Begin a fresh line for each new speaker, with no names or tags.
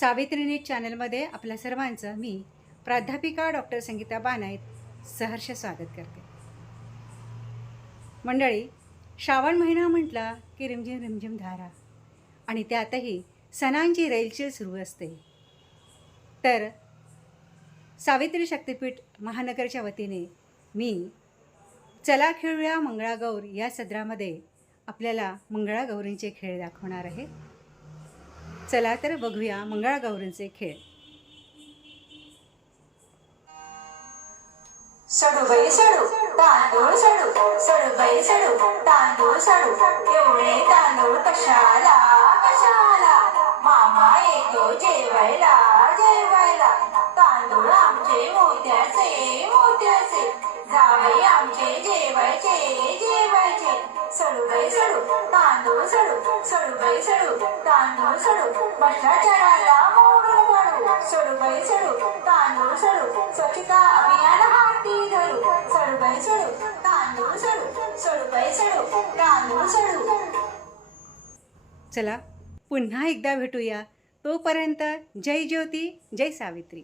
सावित्री नीट चॅनलमध्ये आपल्या सर्वांचं मी प्राध्यापिका डॉक्टर संगीता बानायत सहर्ष स्वागत करते. मंडळी श्रावण महिना म्हटला की रिमझिम रिमझिम धारा आणि त्यातही सणांची रेलचेल सुरू असते. तर सावित्री शक्तीपीठ महानगरच्या वतीने मी चला खेळूया मंगळागौर या सदरामध्ये आपल्याला मंगळागौरींचे खेळ दाखवणार आहे. चला तर बघूया मंगळागौरींचे खेळ.
सडू बाई सडू. तांदूळ सडू. सडू बाई सडू. तांदूळ सडू. एवढे तांदूळ कशाला कशाला? मामा येतो जेवायला जेवायला. तांदूळ आमचे मोत्याचे मोत्याचे सडू सडू सडू तांदूळ सडू भ्रष्टाचाराला मोडून सडू तांदूळ सडू स्वच्छता अभियान हाती धरू सडू सडू तांदूळ सडू सडू सडू तांदूळ सडू
चला पुन्हा एकदा भेटूया. तोपर्यंत जय ज्योती जय सावित्री.